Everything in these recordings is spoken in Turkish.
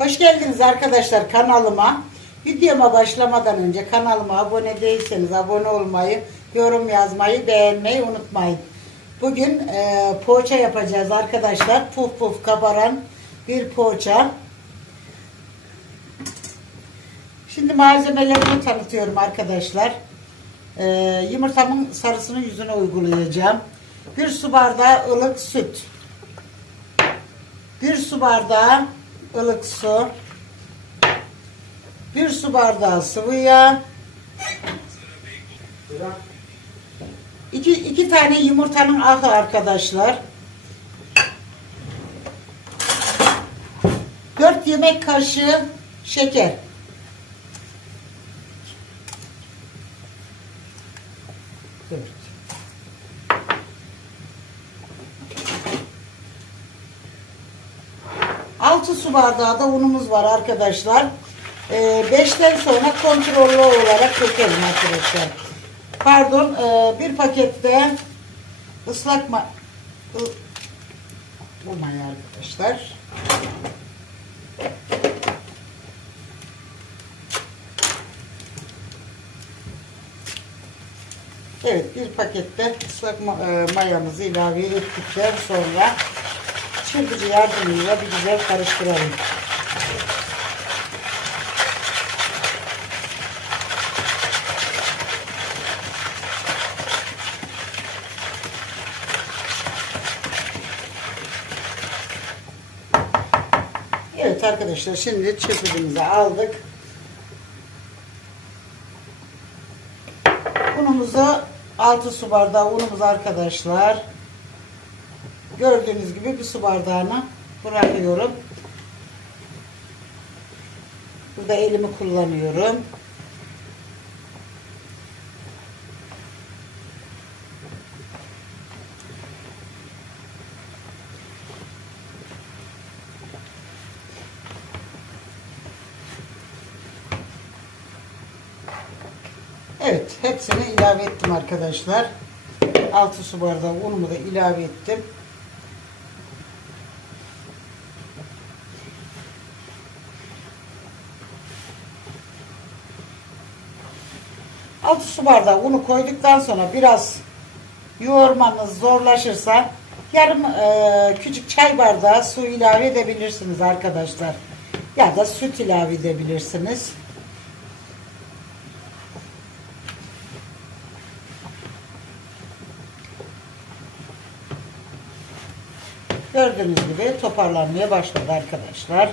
Hoş geldiniz arkadaşlar kanalıma. Videoma başlamadan önce kanalıma abone değilseniz abone olmayı, yorum yazmayı, beğenmeyi unutmayın. Bugün e, poğaça yapacağız arkadaşlar. Puf puf kabaran bir poğaça. Şimdi malzemelerimi tanıtıyorum arkadaşlar. E, yumurtamın sarısını yüzüne uygulayacağım. Bir su bardağı ılık süt. Bir su bardağı ılık su. Bir su bardağı sıvı yağ. İki, iki tane yumurtanın ahı arkadaşlar. Dört yemek kaşığı şeker. Dört. 6 su bardağı da unumuz var arkadaşlar. 5'ten sonra kontrollü olarak dökelim arkadaşlar. Pardon e, bir pakette ıslak ma bu maya arkadaşlar. Evet bir pakette ıslak e, mayamızı ilave ettikten sonra çırpıcı yardımıyla bir güzel karıştıralım. Evet arkadaşlar şimdi çırpıcımızı aldık. Unumuzu 6 su bardağı unumuz arkadaşlar. Gördüğünüz gibi bir su bardağına bırakıyorum. Burada elimi kullanıyorum. Evet, hepsini ilave ettim arkadaşlar. 6 su bardağı unumu da ilave ettim. Altı su bardağı unu koyduktan sonra biraz yoğurmanız zorlaşırsa yarım e, küçük çay bardağı su ilave edebilirsiniz arkadaşlar. Ya da süt ilave edebilirsiniz. Gördüğünüz gibi toparlanmaya başladı arkadaşlar.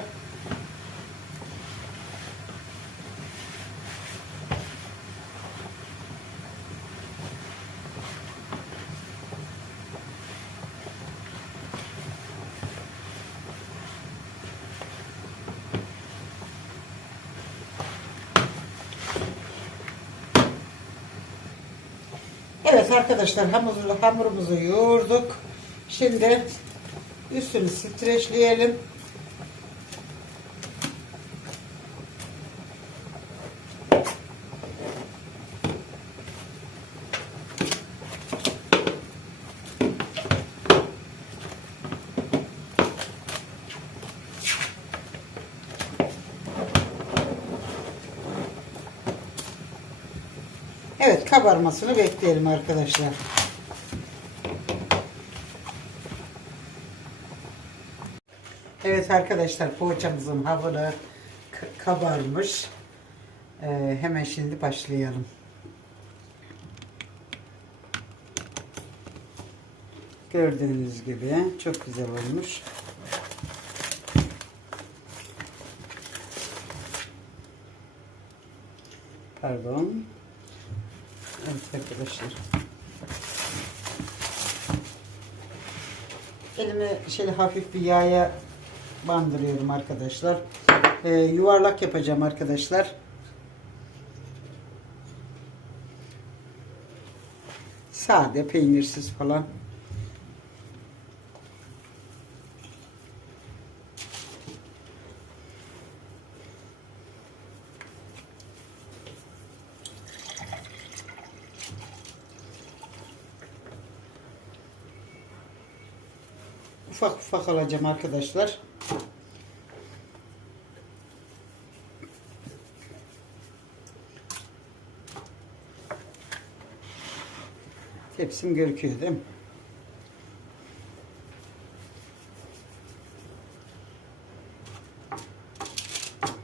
Evet arkadaşlar hamurumuzu, hamurumuzu yoğurduk. Şimdi üstünü streçleyelim. Evet kabarmasını bekleyelim arkadaşlar. Evet arkadaşlar poğaçamızın k- kabarmış. Ee, hemen şimdi başlayalım. Gördüğünüz gibi çok güzel olmuş. Pardon. Evet arkadaşlar. Elimi şöyle hafif bir yağa bandırıyorum arkadaşlar. Ee, yuvarlak yapacağım arkadaşlar. Sade, peynirsiz falan. ufak alacağım arkadaşlar. Tepsim görüküyor değil mi?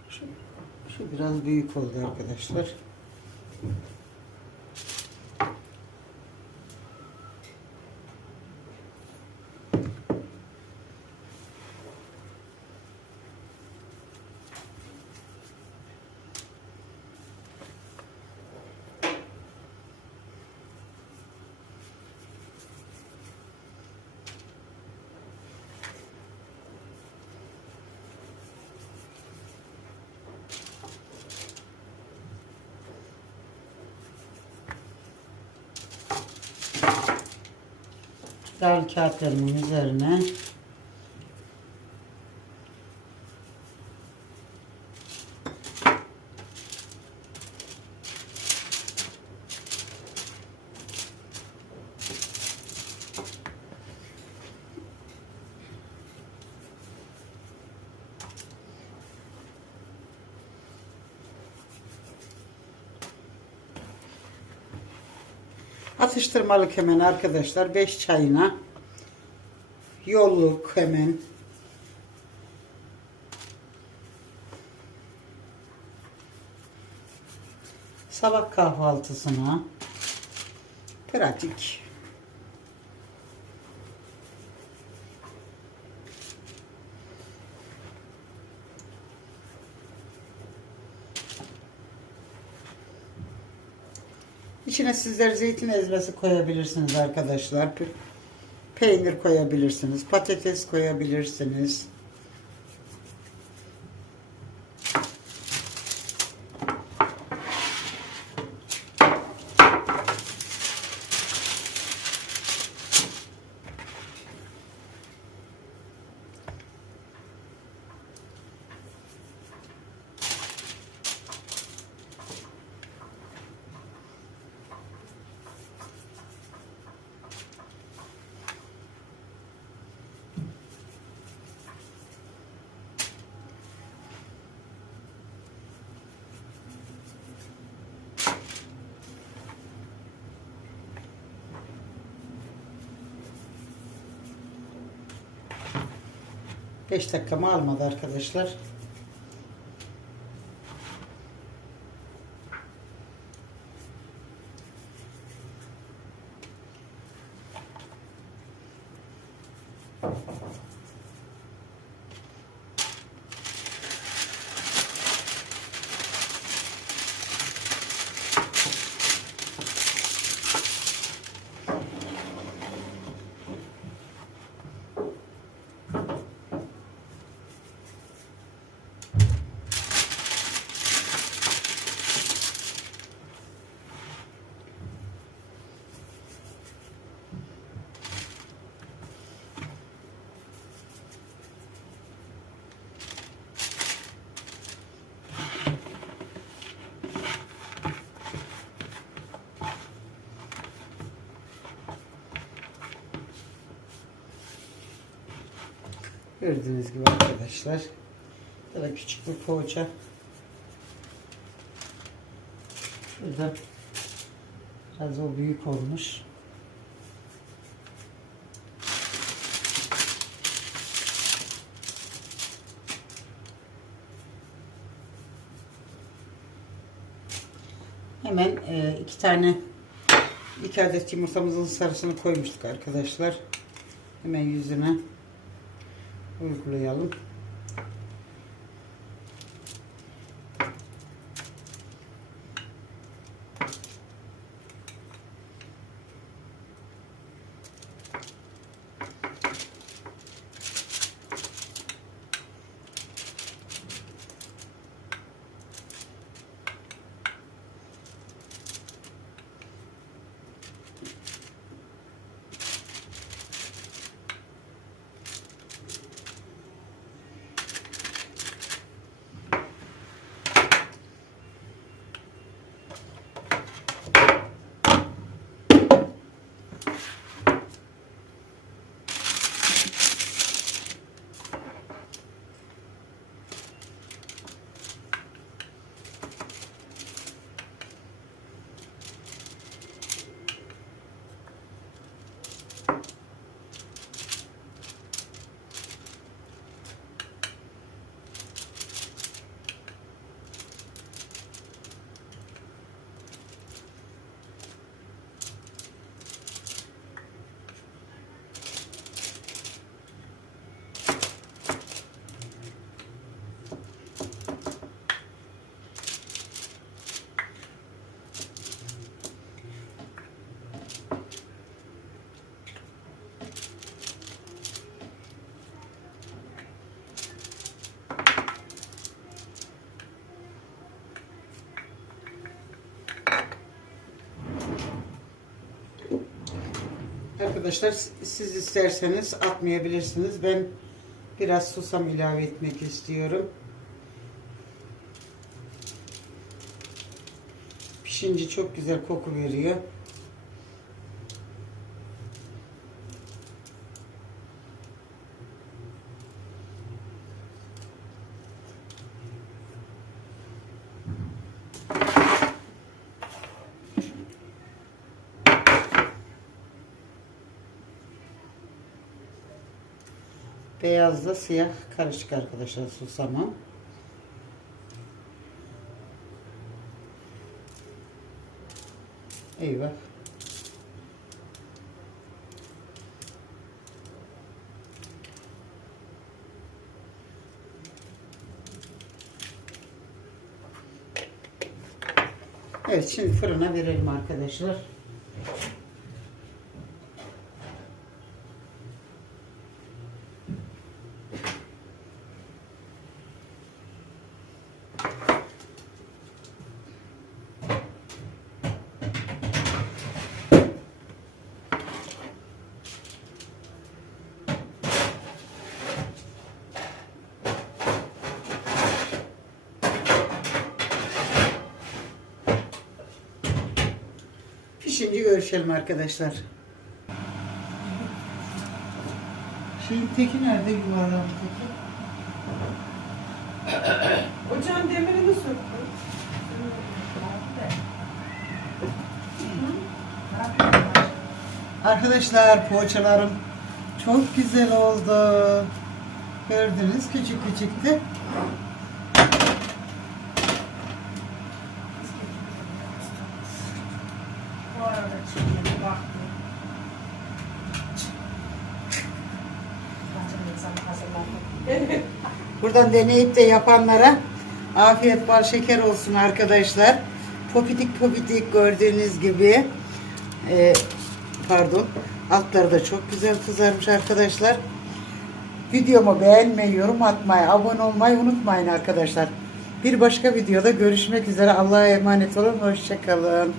Şu, şu biraz büyük oldu arkadaşlar. Dal kağıtlarımın üzerine atıştırmalık hemen arkadaşlar 5 çayına. Yolluk hemen. Sabah kahvaltısına. Pratik İçine sizler zeytin ezmesi koyabilirsiniz arkadaşlar. Pe- Peynir koyabilirsiniz. Patates koyabilirsiniz. Beş dakikamı almadı arkadaşlar. Gördüğünüz gibi arkadaşlar. Böyle küçük bir poğaça. Şurada biraz o büyük olmuş. Hemen e, iki tane iki adet yumurtamızın sarısını koymuştuk arkadaşlar. Hemen yüzüne uygulayalım. Arkadaşlar siz isterseniz atmayabilirsiniz. Ben biraz susam ilave etmek istiyorum. Pişince çok güzel koku veriyor. Beyazla siyah karışık arkadaşlar susamı. Eyvah. Evet şimdi fırına verelim arkadaşlar. Pişince görüşelim arkadaşlar. Şeyin teki nerede yuvarlak teki? Ocağın demirini söktüm. Arkadaşlar poğaçalarım çok güzel oldu. Gördünüz küçük küçüktü. Bu arada çekildi baktım. Evet. Buradan deneyip de yapanlara afiyet bal şeker olsun arkadaşlar. Popidik popidik gördüğünüz gibi. Ee, pardon. Altları da çok güzel kızarmış arkadaşlar. Videomu beğenmeyi, yorum atmayı, abone olmayı unutmayın arkadaşlar. Bir başka videoda görüşmek üzere. Allah'a emanet olun. Hoşçakalın.